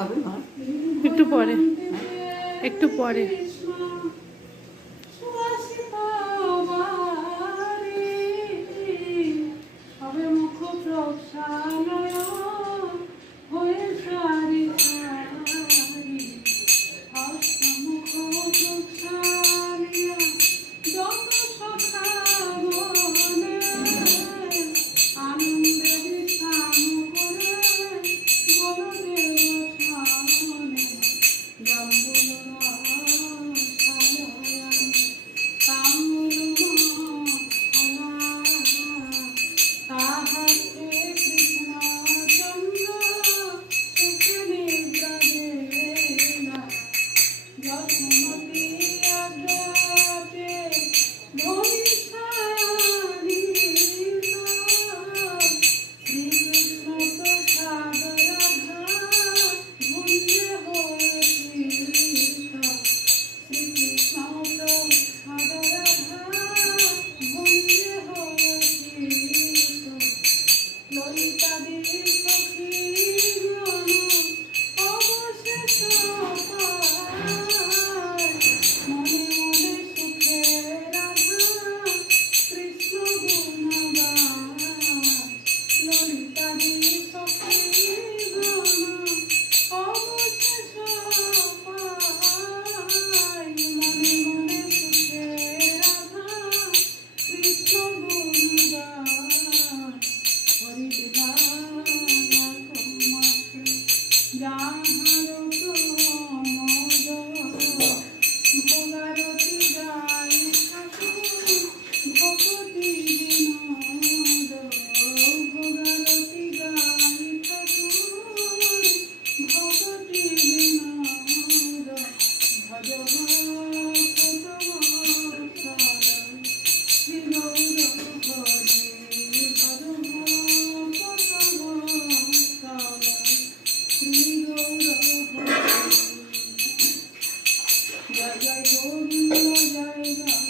খাবে মা? একটু পরে। একটু পরে। মুখ প্রসারয় হয়ে সারি জয় গৌরী জয় রাম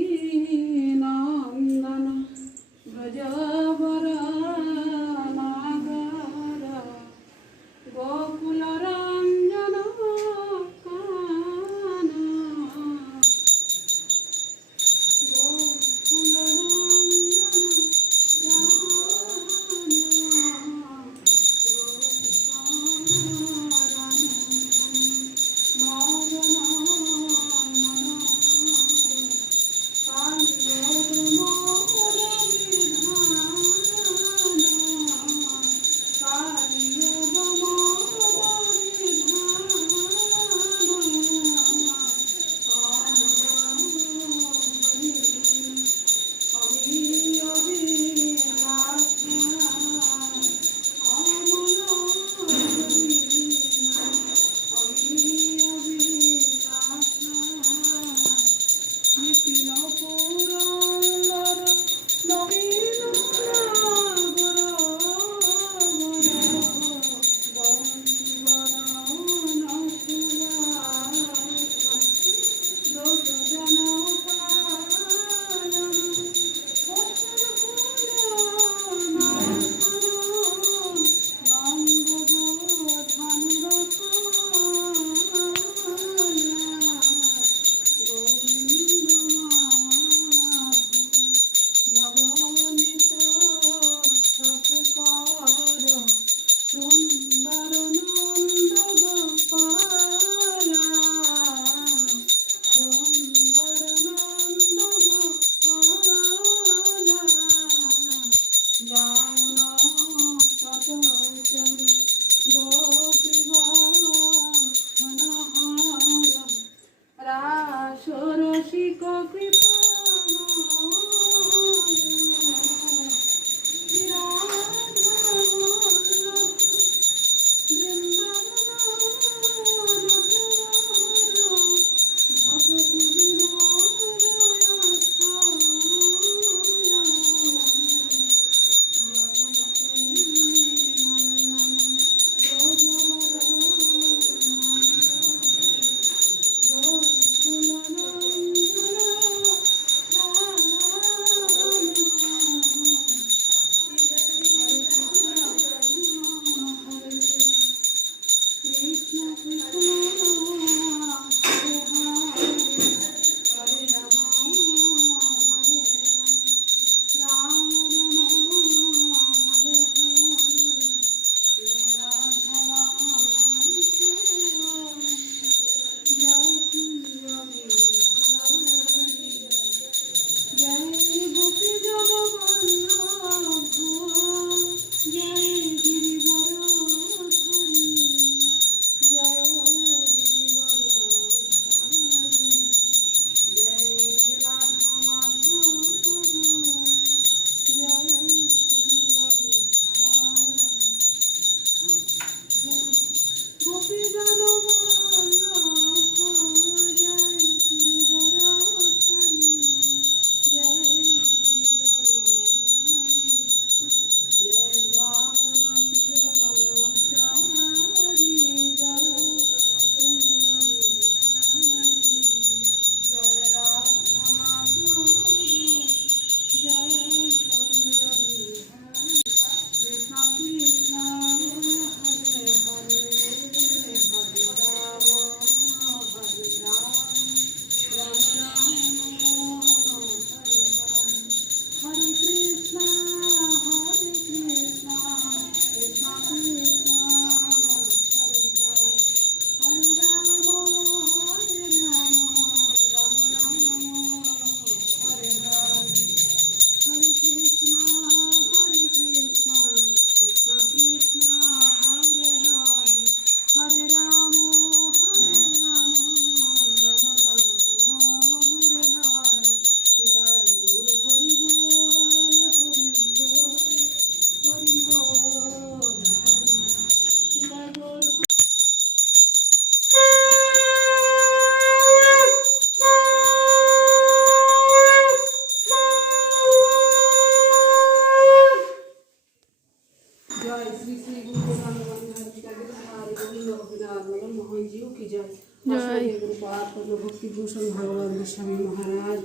ভক্তি ভূষণ ভগবান স্বামী মহারাজ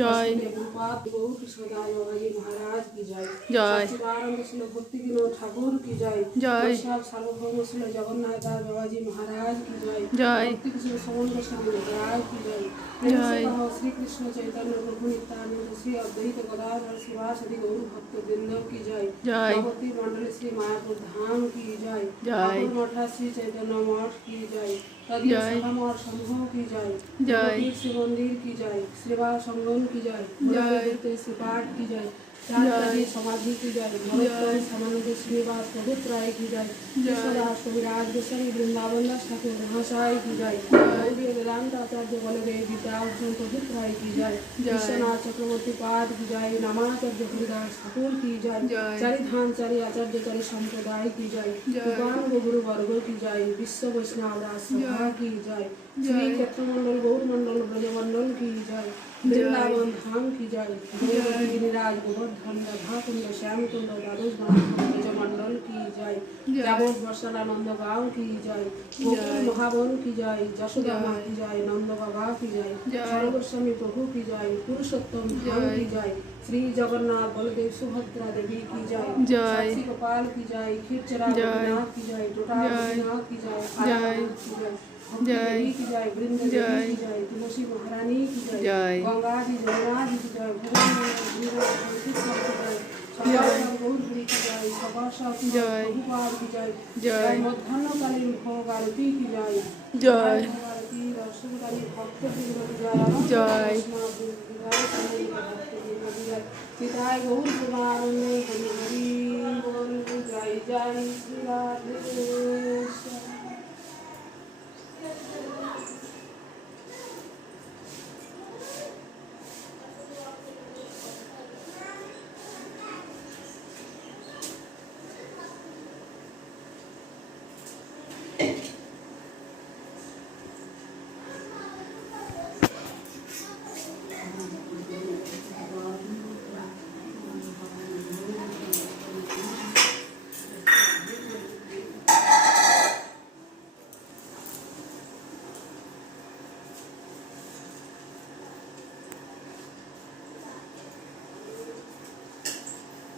জয়। জয়। ঠাকুর কি জয়। জয়। সার্বভৌম ছিল জগন্নাথ দাস বাবাজি মহারাজ কি জয়। জয়। কৃষ্ণ সমন গোস্বামী মহারাজ কি জয়। জয়। শ্রীকৃষ্ণ চৈতন্য প্রভু নিত্যানন্দ শ্রী অদ্বৈত গদাধর শিবাসদি গৌর ভক্ত বৃন্দ কি জয়। জয় ভক্তি মন্ডলী শ্রী মায়াপুর ধাম কি জয় জয় মঠা শ্রী চৈতন্য মঠ কি জয় তদীয় সভা মঠ সমূহ কি জয় জয় শ্রী মন্দির কি জয় সেবা সঙ্গম जय। ठाकुर मठा श्री चैतन्य मठ की जय तदीय जय। सभा मठ समूह की जय जय। भगवती श्री मंदिर की जय श्रीवा संगम की जय जय। भगवती श्री पाठ की जय चार जय। समाधि की जय जय। भगवती समानंद श्रीवास प्रभुत राय की जय कृष्णदास कविराज गोस्वामी वृंदावन दास ठाकुर महाशय की जय गौरी वेदांत आचार्य बलदेव विद्याभूषण प्रभुत राय की जय जय। विश्वनाथ चक्रवर्ती पाद की जय শ্রীক্ষেত্রমণ্ডল গৌরমণ্ডল ব্রজমণ্ডল কি জয় বৃন্দাবন ধাম কি জয় গিরিরাজ গোবর্ধন রাধাকুণ্ড শ্যামকুণ্ড দ্বাদশ ব্রজমণ্ডল কি জয় যাবৎ বর্ষানন্দ গাঁও কি জয় গোকুল মহাবন কি জয় যশোদা মা কি জয় নন্দ বাবা কি জয় সর্বস্বামী প্রভু কি জয় পুরুষোত্তম ধাম কি জয় শ্রী জগন্নাথ বলদেব সুভদ্রা দেবী কি জয় জয় গোপাল কি জয় ক্ষীরচরা কি জয় টোটা কি জয় জয় জয়। জয়। জয়। তুলসী মহারানী জয়। গঙ্গা যমুনা জয়। জয়। জয়। জয়। মধ্যাহ্নকালীন ভোগ আরতি কি জয় জয় জয় সীতায় গৌর কুমার হরি হরি জয় জয় শ্রী রাধে